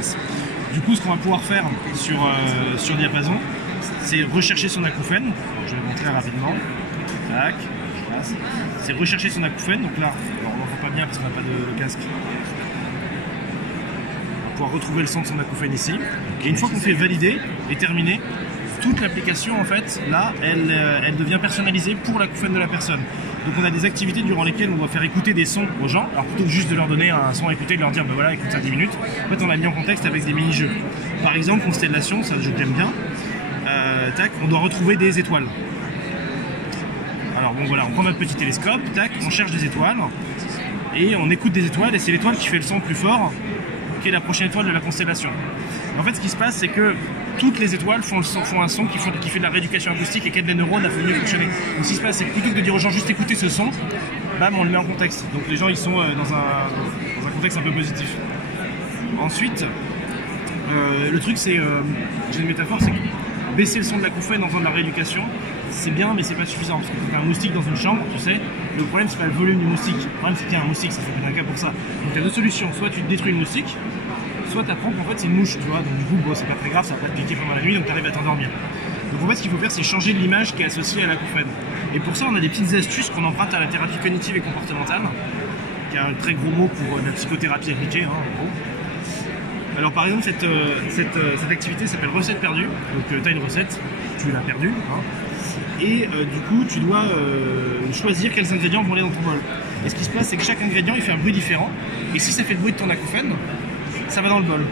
connaissent. Du coup, ce qu'on va pouvoir faire sur Diapason, c'est rechercher son acouphène. Je vais montrer rapidement. Tac, je passe. C'est rechercher son acouphène. Donc là, alors on n'en voit pas bien parce qu'on n'a pas de casque. On va pouvoir retrouver le son de son acouphène ici. Et une fois qu'on fait valider et terminer, toute l'application en fait, là, elle devient personnalisée pour l'acouphène de la personne. Donc on a des activités durant lesquelles on va faire écouter des sons aux gens. Alors plutôt que juste de leur donner un son à écouter, de leur dire ben voilà, écoute ça 10 minutes. En fait on l'a mis en contexte avec des mini-jeux. Par exemple, Constellation, c'est un jeu que j'aime bien. Tac, on doit retrouver des étoiles. Alors bon voilà, on prend notre petit télescope, tac, on cherche des étoiles. Et on écoute des étoiles et c'est l'étoile qui fait le son le plus fort, qui est la prochaine étoile de la constellation. Et en fait ce qui se passe c'est que toutes les étoiles font un son qui fait de la rééducation acoustique et qu'aide les neurones à mieux fonctionner. Donc ce qui se passe c'est que plutôt que de dire aux gens juste écoutez ce son, bam, on le met en contexte. Donc les gens ils sont dans un contexte un peu positif. Ensuite, le truc c'est, j'ai une métaphore, c'est que baisser le son de l'acouphène en faisant de la rééducation, c'est bien mais c'est pas suffisant. Parce que quand t'as un moustique dans une chambre, tu sais, le problème c'est pas le volume du moustique. Le problème c'est qu'il y a un moustique, ça fait un cas pour ça. Donc t'as deux solutions, soit tu détruis le moustique, soit tu apprends qu'en fait c'est une mouche, tu vois, donc du coup bon, c'est pas très grave, ça va pas te piquer pendant la nuit, donc tu arrives à t'endormir. Donc en fait ce qu'il faut faire c'est changer l'image qui est associée à l'acouphène. Et pour ça on a des petites astuces qu'on emprunte à la thérapie cognitive et comportementale, qui est un très gros mot pour la psychothérapie appliquée, hein, en gros. Alors par exemple cette activité s'appelle recette perdue, donc tu as une recette, tu l'as perdue, hein, et du coup tu dois choisir quels ingrédients vont aller dans ton bol. Et ce qui se passe c'est que chaque ingrédient il fait un bruit différent, et si ça fait le bruit de ton acouphène, ça va dans le bol.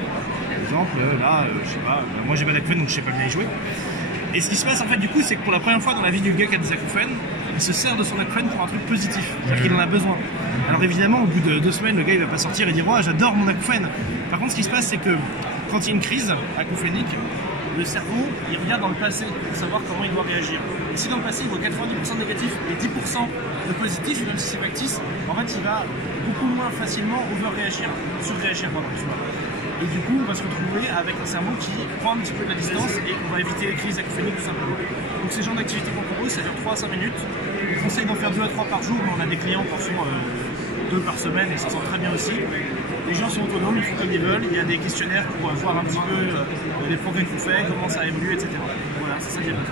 Par exemple, là, je sais pas, moi j'ai pas d'acouphène donc je sais pas bien y jouer. Et ce qui se passe en fait du coup, c'est que pour la première fois dans la vie du gars qui a des acouphènes, il se sert de son acouphène pour un truc positif, c'est-à-dire qu'il en a besoin. Alors évidemment, au bout de 2 semaines, le gars il va pas sortir et dire oh, j'adore mon acouphène. Par contre, ce qui se passe, c'est que quand il y a une crise acouphénique, le cerveau il regarde dans le passé pour savoir comment il doit réagir. Et si dans le passé il voit 90% de négatif et 10% de positif, même si c'est factice, en fait il va beaucoup moins facilement over-réagir, sur-réagir, tu vois. Et du coup, on va se retrouver avec un cerveau qui prend un petit peu de la distance et on va éviter les crises acouphéniques tout simplement. Donc ces genres d'activités qu'on propose, ça dure 3 à 5 minutes. On conseille d'en faire 2 à 3 par jour, mais on a des clients qui en font 2 par semaine et ça sent très bien aussi. Les gens sont autonomes, ils font comme ils veulent. Il y a des questionnaires pour voir un petit peu les progrès qu'on fait, comment ça évolue, etc. Voilà, c'est ça qui est bien.